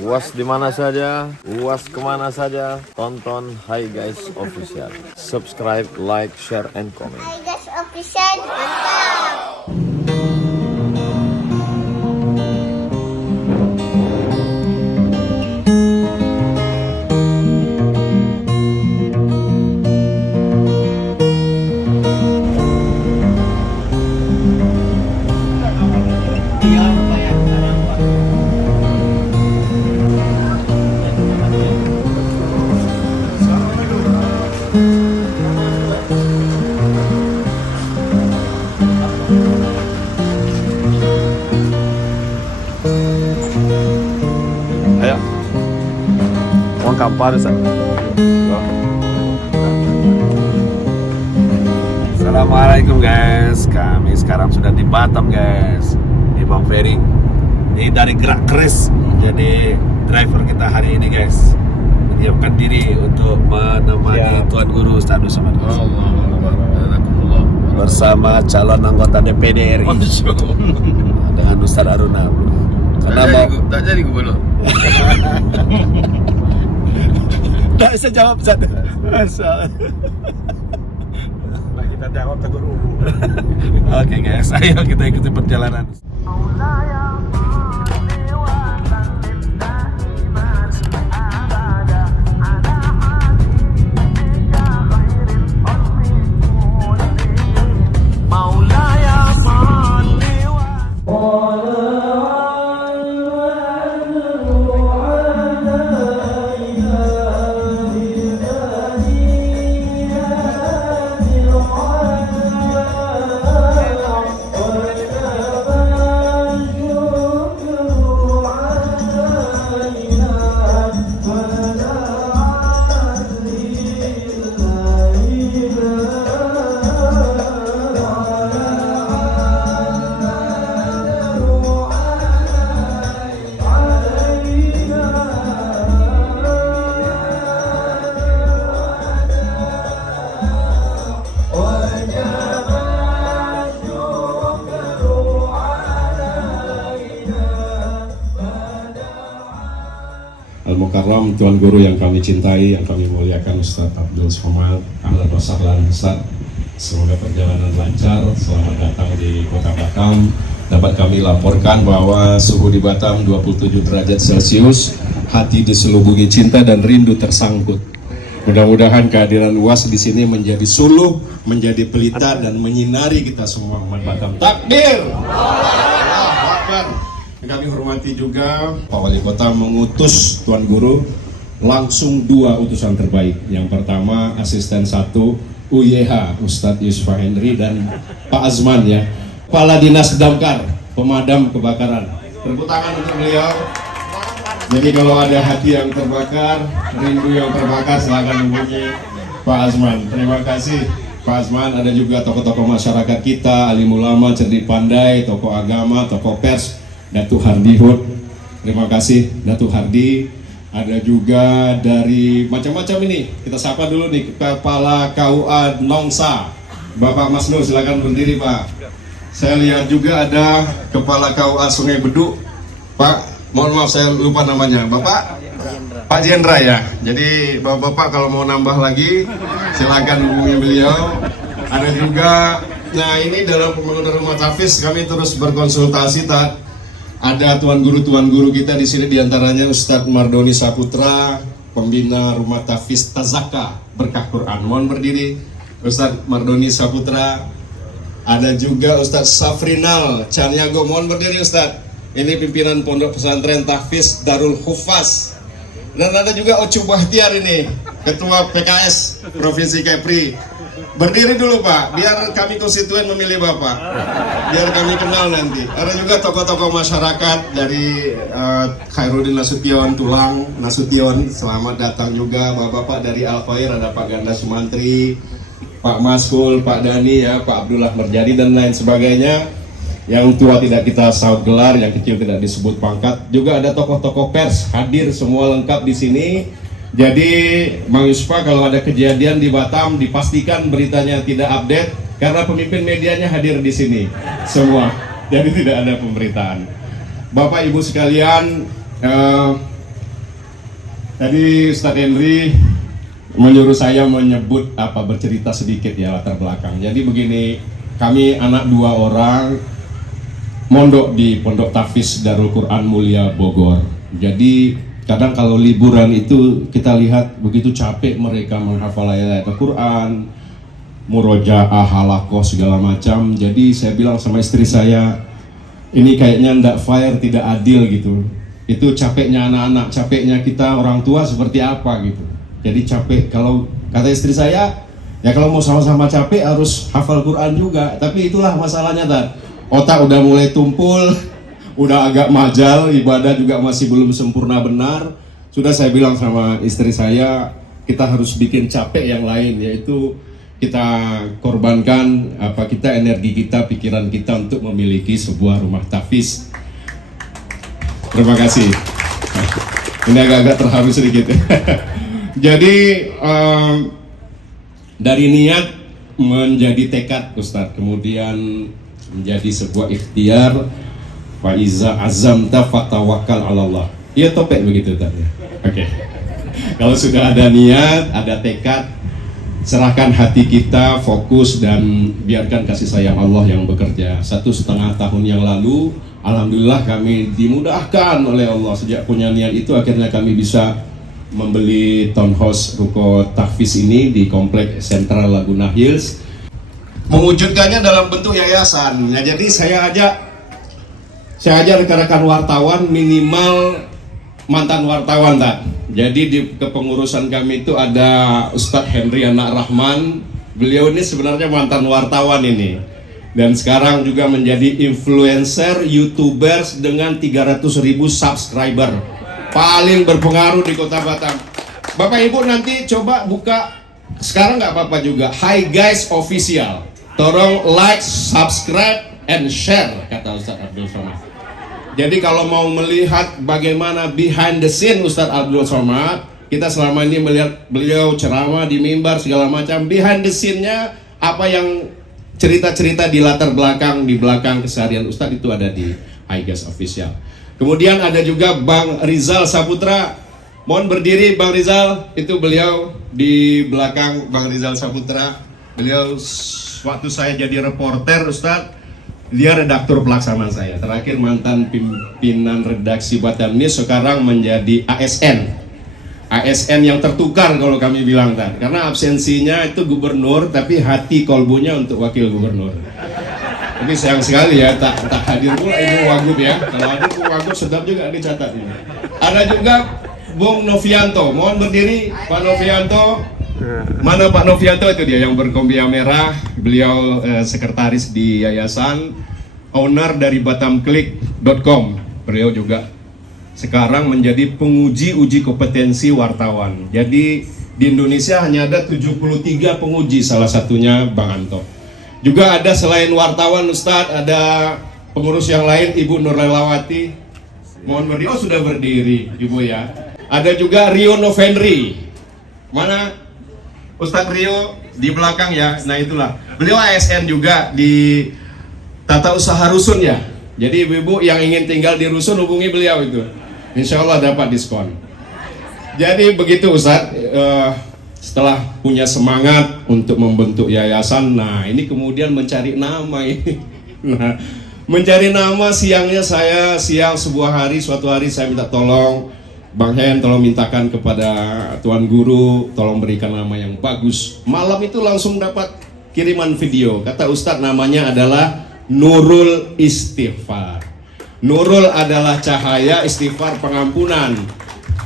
UAS di mana saja, UAS kemana saja, tonton Hi Guys Official. Subscribe, like, share, and comment. Hi guys, official, mantap. Ayo, uang kampar Ustaz. Assalamualaikum guys, kami sekarang sudah di Batam guys, di Bang Ferry. Ini dari Gerak Keris, jadi driver kita hari ini guys. Menyiapkan diri untuk menemani Tuan Guru Ustaz Usman bersama calon anggota DPD RI dengan Ustaz Aruna. Karena tak jadi gubernur. Tak bisa jawab Ustaz. Asal. Kita jawab tegur dulu. Oke guys, ayo kita ikuti perjalanan. Al-Mukarram, Tuan Guru yang kami cintai, yang kami muliakan, Ustadz Abdul Somad, ahlan wa sahlan Ustadz. Semoga perjalanan lancar, selamat datang di Kota Batam. Dapat kami laporkan bahwa suhu di Batam 27 derajat Celcius, hati diselubungi cinta dan rindu tersangkut. Mudah-mudahan kehadiran UAS di sini menjadi suluh, menjadi pelita dan menyinari kita semua umat Batam. Takbir! Allahu Akbar! Kami hormati juga Pak Wali Kota mengutus Tuan Guru langsung 2 utusan terbaik. Yang pertama asisten 1 UYH Ustadz Yusuf Henry dan Pak Azman ya, Kepala Dinas Damkar Pemadam Kebakaran. Tepuk tangan untuk beliau. Jadi kalau ada hati yang terbakar, rindu yang terbakar, silakan hubungi Pak Azman. Terima kasih Pak Azman. Ada juga tokoh-tokoh masyarakat kita, alim ulama, cerdik pandai, tokoh agama, tokoh pers, Datuk Hardi Hud, terima kasih Datuk Hardi. Ada juga dari macam-macam ini. Kita sapa dulu nih Kepala KUA Nongsa, Bapak Mas Nur, silakan berdiri Pak. Saya lihat juga ada Kepala KUA Sungai Beduk, Pak. Mohon maaf saya lupa namanya, Bapak Pak Jendra ya. Jadi Bapak-bapak kalau mau nambah lagi, silakan hubungi beliau. Ada juga, nah ini dalam pembangunan rumah tahfiz kami terus berkonsultasi tak. Ada tuan guru kita di sini, diantaranya Ustadz Mardoni Saputra, pembina Rumah Tahfiz Tazaka Berkah Quran. Mohon berdiri Ustadz Mardoni Saputra. Ada juga Ustadz Safrinal Caniago. Mohon berdiri Ustadz. Ini pimpinan Pondok Pesantren Tahfiz Darul Hufaz. Dan ada juga Ocu Bahtiar ini, Ketua PKS Provinsi Kepri. Berdiri dulu Pak, biar kami konstituen memilih Bapak, biar kami kenal nanti. Ada juga tokoh-tokoh masyarakat dari Khairuddin Nasution, Tulang Nasution, selamat datang juga Bapak-bapak dari Al-Khair. Ada Pak Ganda Sumantri, Pak Maskul, Pak Dani ya, Pak Abdullah Merjadi dan lain sebagainya. Yang tua tidak kita saut gelar, yang kecil tidak disebut pangkat. Juga ada tokoh-tokoh pers hadir semua lengkap di sini. Jadi Mang Yuspa, kalau ada kejadian di Batam dipastikan beritanya tidak update karena pemimpin medianya hadir di sini semua. Jadi tidak ada pemberitaan. Bapak Ibu sekalian, Tadi Ustadz Henry menyuruh saya menyebut bercerita sedikit ya latar belakang. Jadi begini, kami anak 2 orang mondok di Pondok Tahfiz Darul Quran Mulia Bogor. Jadi kadang kalau liburan itu kita lihat begitu capek mereka menghafal ayat Al-Quran, murojaah, halakoh segala macam. Jadi saya bilang sama istri saya, ini kayaknya ndak fair, tidak adil gitu. Itu capeknya anak-anak, capeknya kita orang tua seperti apa gitu. Jadi capek, kalau kata istri saya, ya kalau mau sama-sama capek harus hafal Quran juga. Tapi itulah masalahnya otak udah mulai tumpul, udah agak majal, ibadah juga masih belum sempurna benar. Sudah saya bilang sama istri saya, kita harus bikin capek yang lain, yaitu kita korbankan energi kita, pikiran kita untuk memiliki sebuah rumah tahfiz. Terima kasih. Ini agak-agak terharu sedikit. Jadi dari niat menjadi tekad Ustadz, kemudian menjadi sebuah ikhtiar. Fa iza azamta fatawakkal 'ala Allah. Iya topik begitu tadi. Oke. Kalau sudah ada niat, ada tekad, serahkan hati kita, fokus, dan biarkan kasih sayang Allah yang bekerja. 1,5 tahun yang lalu, alhamdulillah kami dimudahkan oleh Allah. Sejak punya niat itu, akhirnya kami bisa membeli townhouse ruko tahfiz ini di komplek Sentral Laguna Hills. Mewujudkannya dalam bentuk yayasan. Nah, jadi saya ajak rekan-rekan wartawan, minimal mantan wartawan Jadi di kepengurusan kami itu ada Ustadz Henry Anak Rahman. Beliau ini sebenarnya mantan wartawan ini, dan sekarang juga menjadi influencer, YouTubers dengan 300.000 subscriber, paling berpengaruh di Kota Batam. Bapak Ibu nanti coba buka sekarang, nggak apa-apa juga, Hi Guys Official. Tolong like, subscribe, and share, kata Ustadz Abdul Somad. Jadi kalau mau melihat bagaimana behind the scene Ustadz Abdul Somad, kita selama ini melihat beliau ceramah di mimbar segala macam, behind the scene-nya apa yang cerita-cerita di latar belakang, di belakang keseharian Ustadz itu ada di Hi Guys Official. Kemudian ada juga Bang Rizal Saputra. Mohon berdiri Bang Rizal, itu beliau di belakang Bang Rizal Saputra. Beliau waktu saya jadi reporter Ustadz, dia redaktur pelaksana saya. Terakhir mantan pimpinan redaksi Batam News, sekarang menjadi ASN. ASN yang tertukar kalau kami bilang tadi, karena absensinya itu gubernur, tapi hati kolbunya untuk wakil gubernur. Tapi sayang sekali ya, tak hadir pula Ibu Wagub ya. Kalau hadir Ibu Wagub sedap juga dicatat ini. Ada juga Bung Novianto, mohon berdiri Pak Novianto. Mana Pak Novianto? Itu dia yang berkombia merah. Beliau sekretaris di yayasan, owner dari batamklik.com. Beliau juga sekarang menjadi penguji uji kompetensi wartawan. Jadi di Indonesia hanya ada 73 penguji, salah satunya Bang Anto. Juga ada selain wartawan Ustadz, ada pengurus yang lain, Ibu Nurlelawati. Mohon berdiri. Oh, sudah berdiri Ibu ya. Ada juga Rio Novendri. Mana Ustadz Rio di belakang ya. Nah itulah, beliau ASN juga di Tata Usaha Rusun ya. Jadi ibu-ibu yang ingin tinggal di Rusun hubungi beliau itu, insya Allah dapat diskon. Jadi begitu Ustadz, setelah punya semangat untuk membentuk yayasan, nah ini kemudian mencari nama ini. Nah, mencari nama, siangnya saya suatu hari saya minta tolong Bang Hen, tolong mintakan kepada Tuan Guru, tolong berikan nama yang bagus. Malam itu langsung dapat kiriman video. Kata Ustadz, namanya adalah Nurul Istighfar. Nurul adalah cahaya, istighfar pengampunan.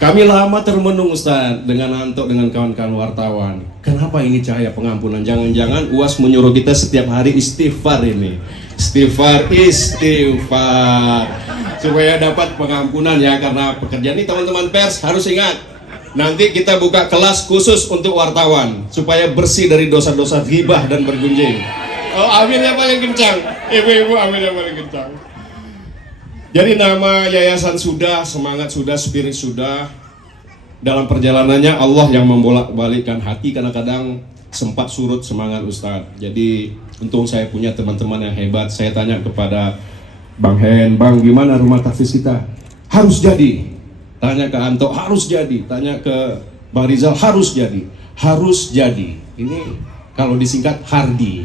Kami lama termenung Ustadz dengan Anto, dengan kawan-kawan wartawan. Kenapa ini cahaya pengampunan? Jangan-jangan UAS menyuruh kita setiap hari istighfar ini. Istighfar, supaya dapat pengampunan ya, karena pekerjaan ini teman-teman pers harus ingat, nanti kita buka kelas khusus untuk wartawan supaya bersih dari dosa-dosa ghibah dan bergunjing. Oh, amin yang paling kencang, ibu-ibu, amin yang paling kencang. Jadi nama yayasan sudah, semangat sudah, spirit sudah. Dalam perjalanannya Allah yang membolak-balikkan hati, karena kadang sempat surut semangat Ustadz. Jadi untung saya punya teman-teman yang hebat. Saya tanya kepada Bang Hen, Bang, gimana rumah tahfiz kita? Harus jadi. tanya ke Anto harus jadi, tanya ke Bang Rizal harus jadi, harus jadi. Ini kalau disingkat Hardi,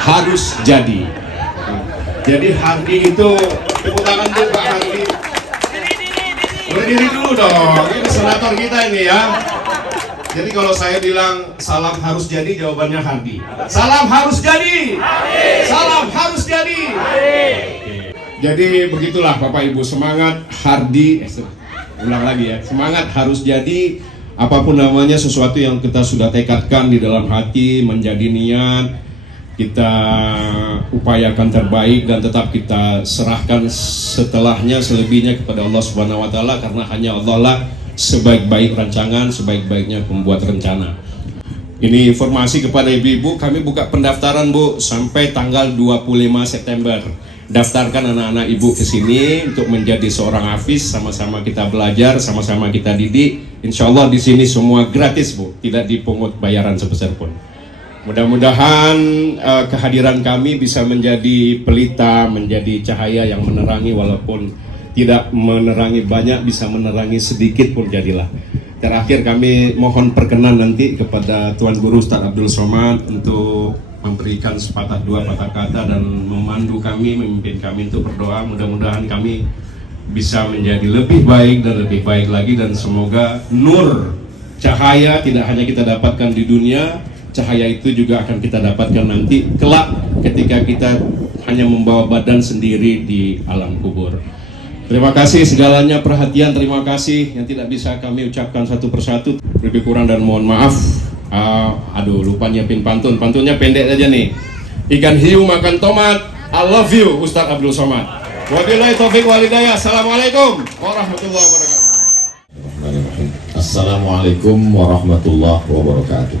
harus jadi. Jadi Hardi itu, tepuk tangan tuh Pak Hardi. Berdiri dulu dong, ini senator kita ini ya. Jadi kalau saya bilang salam harus jadi, jawabannya Hardi. Salam harus jadi. Salam harus jadi. Jadi begitulah Bapak Ibu, semangat Hardi. Ulang lagi ya, semangat harus jadi. Apapun namanya, sesuatu yang kita sudah tekadkan di dalam hati, menjadi niat, kita upayakan terbaik dan tetap kita serahkan setelahnya, selebihnya kepada Allah Subhanahu wa Ta'ala, karena hanya Allah lah sebaik-baik rancangan, sebaik-baiknya pembuat rencana. Ini informasi kepada ibu-ibu, kami buka pendaftaran Bu sampai tanggal 25 September. Daftarkan anak-anak ibu ke sini untuk menjadi seorang hafiz, sama-sama kita belajar, sama-sama kita didik. Insya Allah di sini semua gratis Bu, tidak dipungut bayaran sebesar pun. Mudah-mudahan kehadiran kami bisa menjadi pelita, menjadi cahaya yang menerangi, walaupun tidak menerangi banyak, bisa menerangi sedikit pun jadilah. Terakhir kami mohon perkenan nanti kepada Tuan Guru Ustaz Abdul Somad untuk memberikan sepatah dua patah kata dan memandu kami, memimpin kami untuk berdoa. Mudah-mudahan kami bisa menjadi lebih baik dan lebih baik lagi, dan semoga nur cahaya tidak hanya kita dapatkan di dunia, cahaya itu juga akan kita dapatkan nanti kelak ketika kita hanya membawa badan sendiri di alam kubur. Terima kasih segalanya perhatian, terima kasih yang tidak bisa kami ucapkan satu persatu. Lebih kurang dan mohon maaf. Aduh, lupa nyiapin pantun. Pantunnya pendek aja nih. Ikan hiu makan tomat. I love you Ustaz Abdul Somad. Wabillahi taufiq walhidayah. Assalamualaikum warahmatullahi wabarakatuh. Assalamualaikum warahmatullahi wabarakatuh.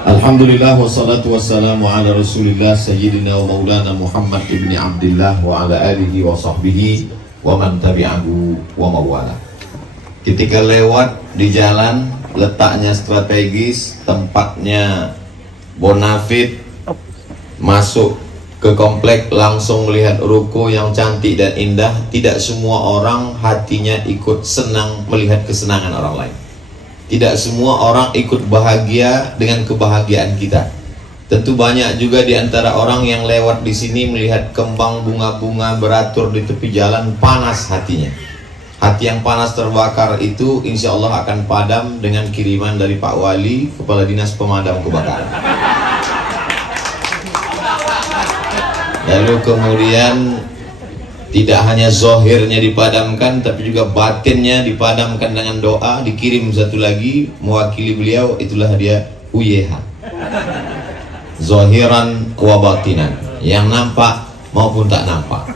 Alhamdulillah wassalatu wassalamu ala rasulillah sayyidina wa maulana Muhammad ibni Abdillah wa ala alihi wa sahbihi wa man tabi'ahu wa mawala. Ketika lewat di jalan, letaknya strategis, tempatnya bonafit, masuk ke komplek langsung melihat ruko yang cantik dan indah, tidak semua orang hatinya ikut senang melihat kesenangan orang lain. Tidak semua orang ikut bahagia dengan kebahagiaan kita. Tentu banyak juga di antara orang yang lewat di sini melihat kembang bunga-bunga beratur di tepi jalan, panas hatinya. Hati yang panas terbakar itu insya Allah akan padam dengan kiriman dari Pak Wali, Kepala Dinas Pemadam Kebakaran. Lalu kemudian tidak hanya zohirnya dipadamkan, tapi juga batinnya dipadamkan dengan doa. Dikirim satu lagi mewakili beliau, itulah dia UYH, zohiran wa batinan, yang nampak maupun tak nampak.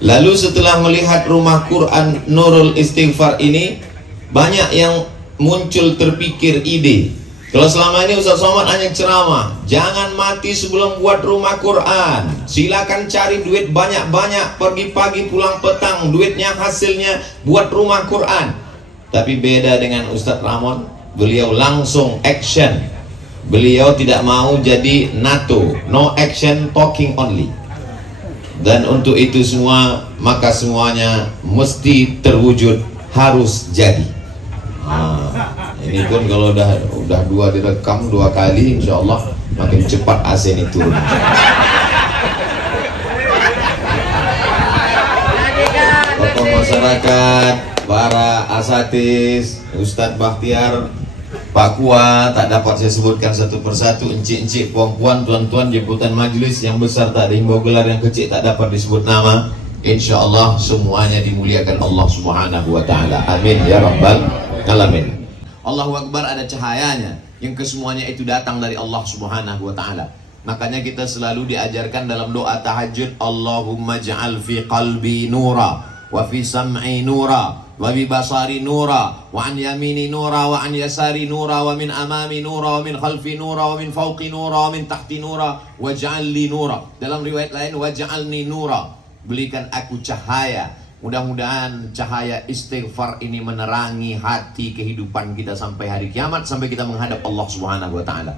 Lalu setelah melihat rumah Quran Nurul Istighfar ini, banyak yang muncul terpikir ide. Kalau selama ini Ustaz Somad hanya ceramah, jangan mati sebelum buat rumah Quran. Silakan cari duit banyak-banyak, pergi pagi pulang petang, duitnya hasilnya buat rumah Quran. Tapi beda dengan Ustaz Ramon, beliau langsung action. Beliau tidak mau jadi NATO, no action, talking only. Dan untuk itu semua, maka semuanya mesti terwujud, harus jadi. Ini pun kalau udah dua direkam 2 kali, insya Allah makin cepat AC ini turun. Tokoh masyarakat, para asatidz, Ustadz Bakhtiar, Pak Kua, tak dapat saya sebutkan satu persatu, encik-encik, puan-puan, tuan-tuan, jemputan majelis yang besar tak dihimbau gelar, yang kecil tak dapat disebut nama. Insya Allah semuanya dimuliakan Allah Subhanahu wa Ta'ala. Amin ya Rabbal Alamin. Allahu Akbar, ada cahayanya yang kesemuanya itu datang dari Allah Subhanahu wa Ta'ala. Makanya kita selalu diajarkan dalam doa tahajud, Allahumma ja'al fi qalbi nura wa fi sam'i nura wa bi basari nura wa an yamini nura wa an yasari nura wa min amami nura wa min khalfi nura wa min fawqi nura wa min tahti nura wa ja'al li nura. Dalam riwayat lain, wa ja'alni nura, belikan aku cahaya. Mudah-mudahan cahaya istighfar ini menerangi hati kehidupan kita sampai hari kiamat, sampai kita menghadap Allah Subhanahu wa Ta'ala.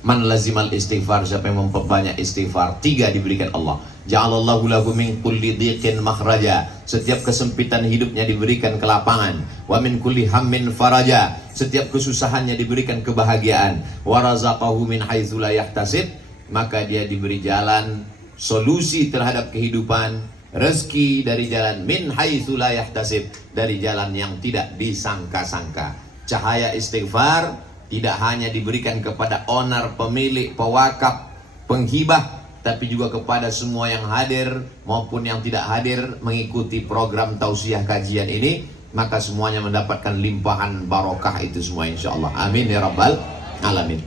Man lazimal istighfar, siapa yang memperbanyak istighfar, 3 diberikan Allah. Ja'alallahu lahu min kulli dhiqin makhraja. Setiap kesempitan hidupnya diberikan kelapangan. Wa min kulli hammin faraja. Setiap kesusahannya diberikan kebahagiaan. Wa razaqahu min haitsu la yahtasib. Maka dia diberi jalan solusi terhadap kehidupan, rezeki dari jalan min haitsu la yahtasib, dari jalan yang tidak disangka-sangka. Cahaya istighfar tidak hanya diberikan kepada owner, pemilik, pewakaf, penghibah, tapi juga kepada semua yang hadir maupun yang tidak hadir mengikuti program tausiah kajian ini, maka semuanya mendapatkan limpahan barokah itu semua insyaallah. Amin ya rabbal alamin.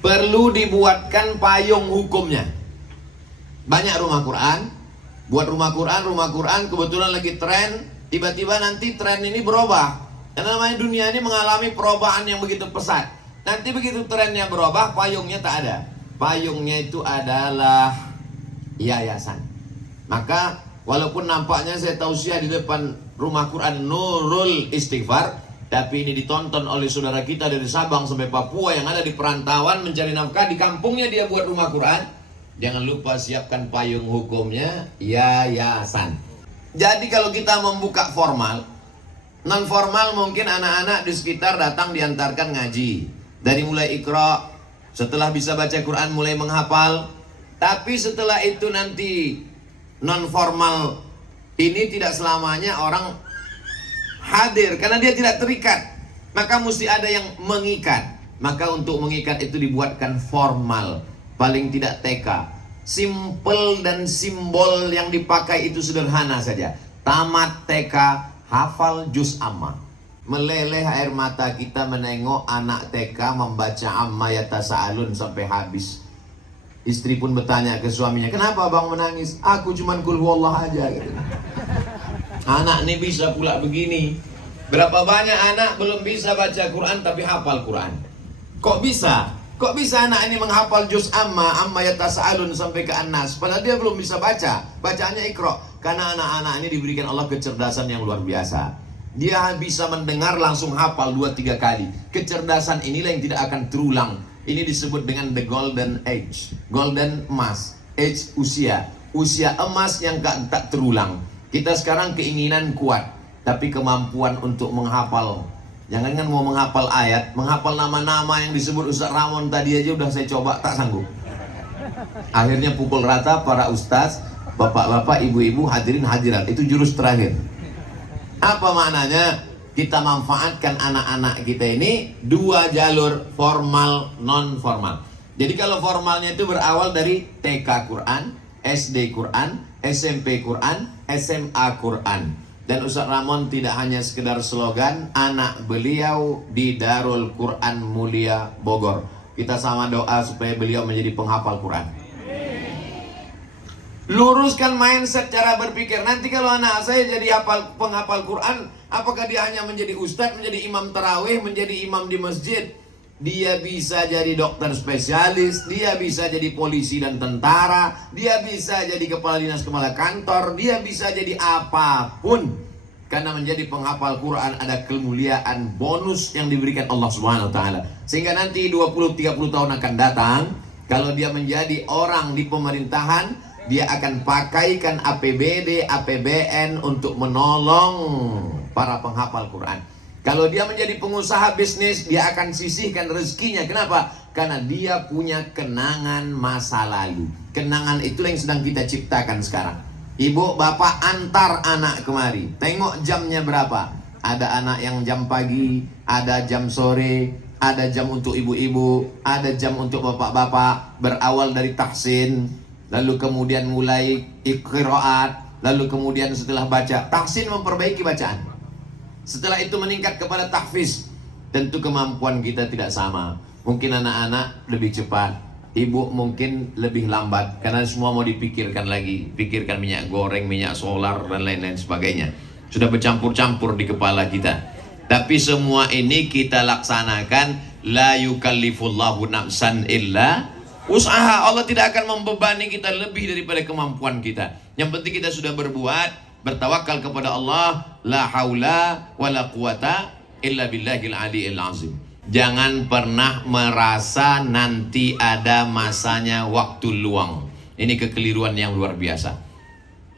Perlu dibuatkan payung hukumnya. Banyak rumah Quran, buat rumah Quran kebetulan lagi tren, tiba-tiba nanti tren ini berubah. Karena namanya dunia ini mengalami perubahan yang begitu pesat. Nanti begitu trennya berubah, payungnya tak ada. Payungnya itu adalah yayasan. Maka walaupun nampaknya saya tausiah di depan rumah Quran Nurul Istighfar, tapi ini ditonton oleh saudara kita dari Sabang sampai Papua yang ada di perantauan mencari nafkah, di kampungnya dia buat rumah Quran. Jangan lupa siapkan payung hukumnya, yayasan. Jadi kalau kita membuka formal, non formal mungkin anak-anak di sekitar datang diantarkan ngaji. Dari mulai Iqra, setelah bisa baca Quran mulai menghafal. Tapi setelah itu nanti non formal ini tidak selamanya orang hadir karena dia tidak terikat. Maka mesti ada yang mengikat. Maka untuk mengikat itu dibuatkan formal, paling tidak TK. Simple dan simbol yang dipakai itu sederhana saja. Tamat TK, hafal juz amma. Meleleh air mata kita menengok anak TK membaca amma yatasaalun sampai habis. Istri pun bertanya ke suaminya, kenapa bang menangis? Aku cuman kul huwallah aja gitu. Anak ini bisa pula begini. Berapa banyak anak belum bisa baca Quran tapi hafal Quran. Kok bisa? Kok bisa anak ini menghafal juz amma yatasaalun sampai ke An-Nas padahal dia belum bisa baca. Bacaannya Iqra. Karena anak-anak ini diberikan Allah kecerdasan yang luar biasa. Dia bisa mendengar langsung hafal 2-3 kali. Kecerdasan inilah yang tidak akan terulang. Ini disebut dengan the golden age. Golden emas. Age usia. Usia emas yang tak terulang. Kita sekarang keinginan kuat, tapi kemampuan untuk menghafal, jangankan mau menghafal ayat, menghafal nama-nama yang disebut Ustaz Ramon tadi aja udah saya coba, tak sanggup. Akhirnya pukul rata para ustaz, bapak-bapak, ibu-ibu, hadirin hadirat. Itu jurus terakhir. Apa maknanya? Kita manfaatkan anak-anak kita ini dua jalur, formal, non formal. Jadi kalau formalnya itu berawal dari TK Quran, SD Quran, SMP Quran, SMA Quran. Dan Ustaz Ramon tidak hanya sekedar slogan, anak beliau di Darul Quran Mulia Bogor. Kita sama doa supaya beliau menjadi penghafal Quran. Luruskan mindset cara berpikir. Nanti kalau anak saya jadi penghafal Quran, apakah dia hanya menjadi ustadz, menjadi imam tarawih, menjadi imam di masjid? Dia bisa jadi dokter spesialis, dia bisa jadi polisi dan tentara, dia bisa jadi kepala dinas, kepala kantor, dia bisa jadi apapun. Karena menjadi penghafal Quran ada kemuliaan bonus yang diberikan Allah Subhanahu wa taala. Sehingga nanti 20-30 tahun akan datang, kalau dia menjadi orang di pemerintahan, dia akan pakaikan APBD, APBN untuk menolong para penghafal Quran. Kalau dia menjadi pengusaha bisnis, dia akan sisihkan rezekinya. Kenapa? Karena dia punya kenangan masa lalu. Kenangan itulah yang sedang kita ciptakan sekarang. Ibu, bapak antar anak kemari. Tengok jamnya berapa. Ada anak yang jam pagi, ada jam sore, ada jam untuk ibu-ibu, ada jam untuk bapak-bapak. Berawal dari tahsin, lalu kemudian mulai qiraat, lalu kemudian setelah baca tahsin memperbaiki bacaan. Setelah itu meningkat kepada tahfiz. Tentu kemampuan kita tidak sama. Mungkin anak-anak lebih cepat, ibu mungkin lebih lambat, karena semua mau dipikirkan lagi. Pikirkan minyak goreng, minyak solar dan lain-lain sebagainya. Sudah bercampur-campur di kepala kita. Tapi semua ini kita laksanakan. La yukallifullahu nafsan illa usaha. Allah tidak akan membebani kita lebih daripada kemampuan kita. Yang penting kita sudah berbuat, bertawakal kepada Allah. La haula wa la quwata illa billahil aliyil azim. Jangan pernah merasa nanti ada masanya waktu luang. Ini kekeliruan yang luar biasa.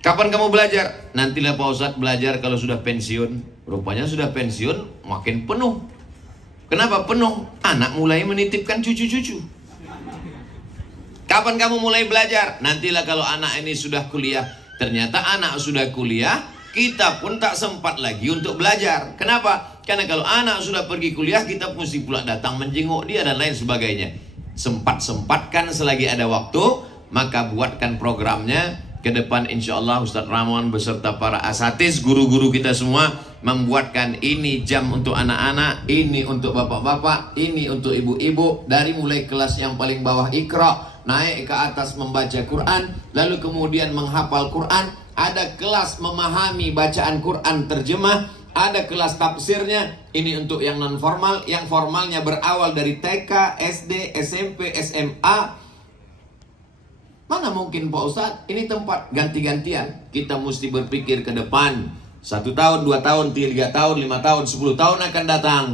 Kapan kamu belajar? Nantilah Pak Ustadz belajar kalau sudah pensiun. Rupanya sudah pensiun makin penuh. Kenapa penuh? Anak mulai menitipkan cucu-cucu. Kapan kamu mulai belajar? Nantilah kalau anak ini sudah kuliah. Ternyata anak sudah kuliah, kita pun tak sempat lagi untuk belajar. Kenapa? Karena kalau anak sudah pergi kuliah, kita mesti pula datang menjenguk dia dan lain sebagainya. Sempat-sempatkan selagi ada waktu, maka buatkan programnya. Ke depan insya Allah Ustadz Ramon beserta para asatiz, guru-guru kita semua membuatkan ini jam untuk anak-anak, ini untuk bapak-bapak, ini untuk ibu-ibu. Dari mulai kelas yang paling bawah Iqra, naik ke atas membaca Quran, lalu kemudian menghafal Quran. Ada kelas memahami bacaan Quran terjemah, ada kelas tafsirnya. Ini untuk yang non formal. Yang formalnya berawal dari TK, SD, SMP, SMA. Mana mungkin Pak Ustadz, ini tempat ganti-gantian. Kita mesti berpikir ke depan. 1 tahun, 2 tahun, 3 tahun, 5 tahun, 10 tahun akan datang.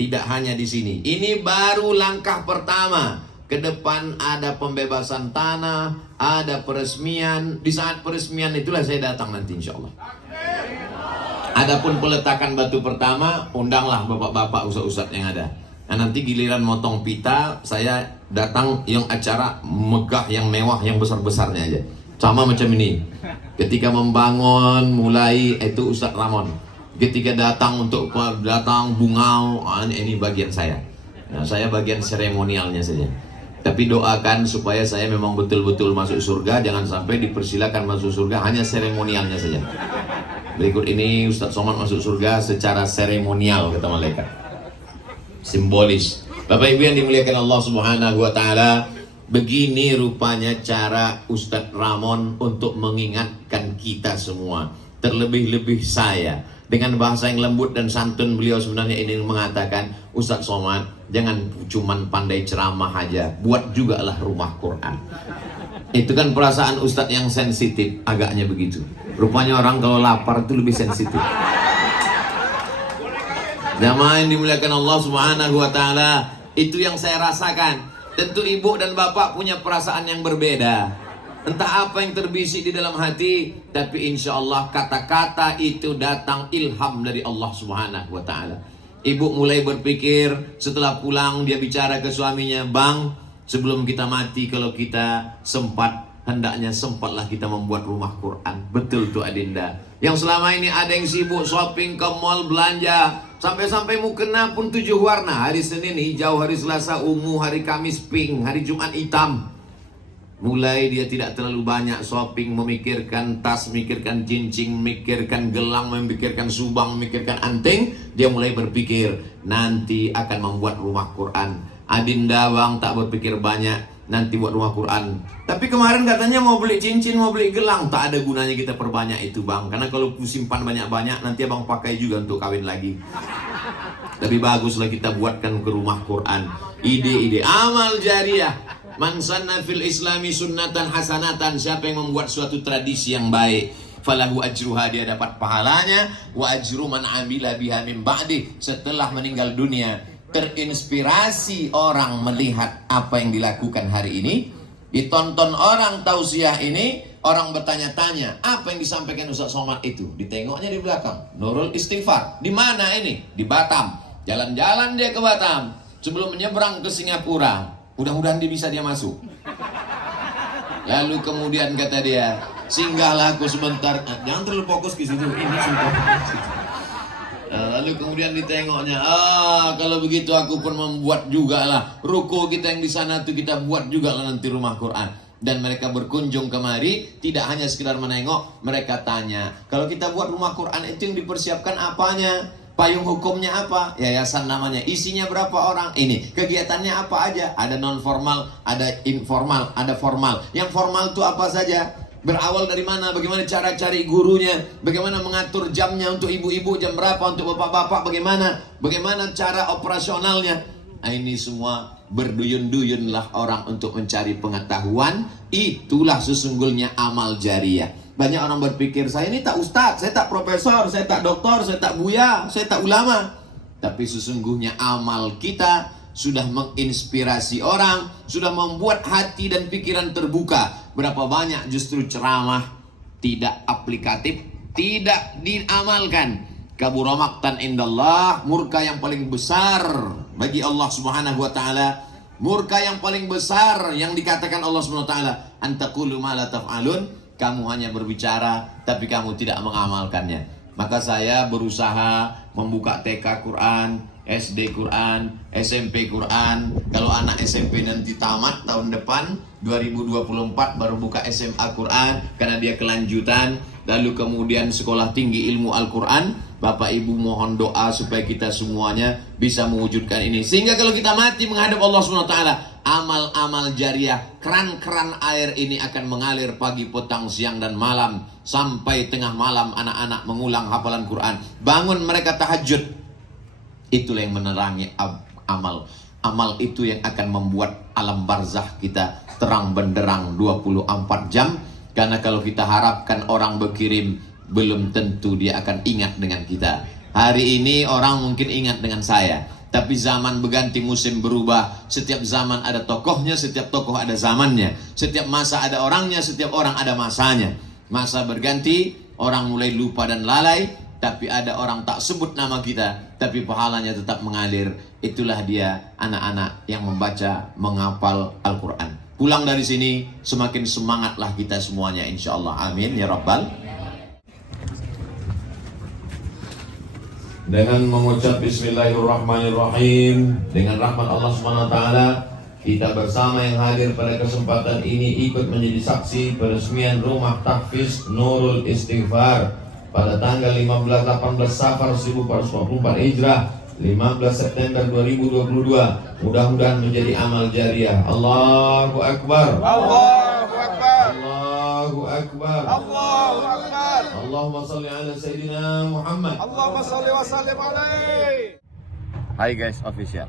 Tidak hanya di sini. Ini baru langkah pertama. Ke depan ada pembebasan tanah, ada peresmian. Di saat peresmian itulah saya datang nanti insya Allah. Adapun peletakan batu pertama, undanglah bapak-bapak ustadz-ustadz yang ada. Nah, nanti giliran motong pita, saya datang yang acara megah, yang mewah, yang besar-besarnya aja. Sama macam ini. Ketika membangun, mulai itu Ustadz Ramon. Ketika datang untuk datang bungau, ini bagian saya. Nah, saya bagian seremonialnya saja. Tapi doakan supaya saya memang betul-betul masuk surga. Jangan sampai dipersilakan masuk surga, hanya seremonialnya saja. Berikut ini Ustadz Somad masuk surga secara seremonial, kata malaikat. Simbolis. Bapak Ibu yang dimuliakan Allah Subhanahu wa taala, begini rupanya cara Ustadz Ramon untuk mengingatkan kita semua. Terlebih-lebih saya, dengan bahasa yang lembut dan santun, beliau sebenarnya ingin mengatakan, Ustadz Somad, jangan cuman pandai ceramah aja, buat juga lah rumah Quran. Itu kan perasaan Ustadz yang sensitif, agaknya begitu. Rupanya orang kalau lapar itu lebih sensitif. Jamaah yang dimuliakan Allah Subhanahu wa taala, itu yang saya rasakan. Tentu ibu dan bapak punya perasaan yang berbeda. Entah apa yang terbisik di dalam hati, tapi insya Allah kata-kata itu datang ilham dari Allah Subhanahu wa taala. Ibu mulai berpikir setelah pulang, dia bicara ke suaminya, "Bang, sebelum kita mati, kalau kita sempat, hendaknya sempatlah kita membuat rumah Quran." Betul tuh Adinda. Yang selama ini ada yang sibuk shopping ke mall belanja, sampai-sampai mukena pun 7 warna. Hari Senin hijau, hari Selasa ungu, hari Kamis pink, hari Jumat hitam. Mulai dia tidak terlalu banyak shopping, memikirkan tas, memikirkan cincin, memikirkan gelang, memikirkan subang, memikirkan anting. Dia mulai berpikir, nanti akan membuat rumah Quran. Adinda, bang, tak berpikir banyak, nanti buat rumah Quran. Tapi kemarin katanya mau beli cincin, mau beli gelang. Tak ada gunanya kita perbanyak itu, bang. Karena kalau simpan banyak-banyak, nanti abang pakai juga untuk kawin lagi. Lebih baguslah kita buatkan ke rumah Quran. Ide-ide amal jariah. Man sanna fil islami sunnatan hasanatan. Siapa yang membuat suatu tradisi yang baik, falahu ajruha, dia dapat pahalanya. Wa ajru man amila biha min ba'di. Setelah meninggal dunia, terinspirasi orang melihat apa yang dilakukan hari ini, ditonton orang tausiah ini, orang bertanya-tanya, apa yang disampaikan Ustaz Somad itu? Ditengoknya di belakang, Nurul Istighfar. Di mana ini? Di Batam. Jalan-jalan dia ke Batam sebelum menyeberang ke Singapura. Mudah-mudahan dia masuk. Lalu kemudian kata dia, singgahlah aku sebentar. Jangan terlalu fokus ke situ. Ini sudah. Lalu kemudian ditengoknya, kalau begitu aku pun membuat juga lah ruko kita yang di sana tuh, kita buat juga lah nanti rumah Quran. Dan mereka berkunjung kemari, tidak hanya sekedar menengok, mereka tanya, kalau kita buat rumah Quran itu yang dipersiapkan apanya? Payung hukumnya apa? Yayasan namanya. Isinya berapa orang? Ini. Kegiatannya apa aja? Ada non formal, ada informal, ada formal. Yang formal itu apa saja? Berawal dari mana? Bagaimana cara cari gurunya? Bagaimana mengatur jamnya untuk ibu-ibu, jam berapa untuk bapak-bapak? Bagaimana cara operasionalnya? Nah, ini semua berduyun-duyunlah orang untuk mencari pengetahuan. Itulah sesungguhnya amal jariah. Banyak orang berpikir, saya ini tak ustadz, saya tak profesor, saya tak doktor, saya tak buya, saya tak ulama. Tapi sesungguhnya amal kita sudah menginspirasi orang, sudah membuat hati dan pikiran terbuka. Berapa banyak justru ceramah tidak aplikatif, tidak diamalkan. Kabura maqtan indallah, murka yang paling besar bagi Allah Subhanahu wa taala. Murka yang paling besar yang dikatakan Allah Subhanahu wa taala, antaqulu ma la taf'alun, kamu hanya berbicara tapi kamu tidak mengamalkannya. Maka saya berusaha membuka TK Quran, SD Quran, SMP Quran. Kalau anak SMP nanti tamat tahun depan 2024 baru buka SMA Quran karena dia kelanjutan. Lalu kemudian sekolah tinggi ilmu Al-Quran. Bapak Ibu mohon doa supaya kita semuanya bisa mewujudkan ini. Sehingga kalau kita mati menghadap Allah SWT, amal-amal jariah, keran-keran air ini akan mengalir pagi, petang, siang, dan malam. Sampai tengah malam anak-anak mengulang hafalan Quran. Bangun mereka tahajud. Itulah yang menerangi amal. Amal itu yang akan membuat alam barzah kita terang benderang 24 jam. Karena kalau kita harapkan orang berkirim, belum tentu dia akan ingat dengan kita. Hari ini orang mungkin ingat dengan saya, tapi zaman berganti, musim berubah. Setiap zaman ada tokohnya, setiap tokoh ada zamannya. Setiap masa ada orangnya, setiap orang ada masanya. Masa berganti, orang mulai lupa dan lalai. Tapi ada orang tak sebut nama kita, tapi pahalanya tetap mengalir. Itulah dia anak-anak yang membaca, menghafal Al-Quran. Pulang dari sini semakin semangatlah kita semuanya, insya Allah. Amin ya Rabbal. Dengan mengucap Bismillahirrahmanirrahim, dengan rahmat Allah SWT, kita bersama yang hadir pada kesempatan ini ikut menjadi saksi peresmian rumah tahfiz Nurul Istighfar pada tanggal 15-18 Safar 1444 Hijrah, 15 September 2022. Mudah-mudahan menjadi amal jariah. Allahu Akbar. Allahu Akbar. Allahu Akbar. Allahu Akbar. Allahumma salli ala Sayyidina Muhammad. Allahumma salli wa sallim alaihi. Hai guys, official.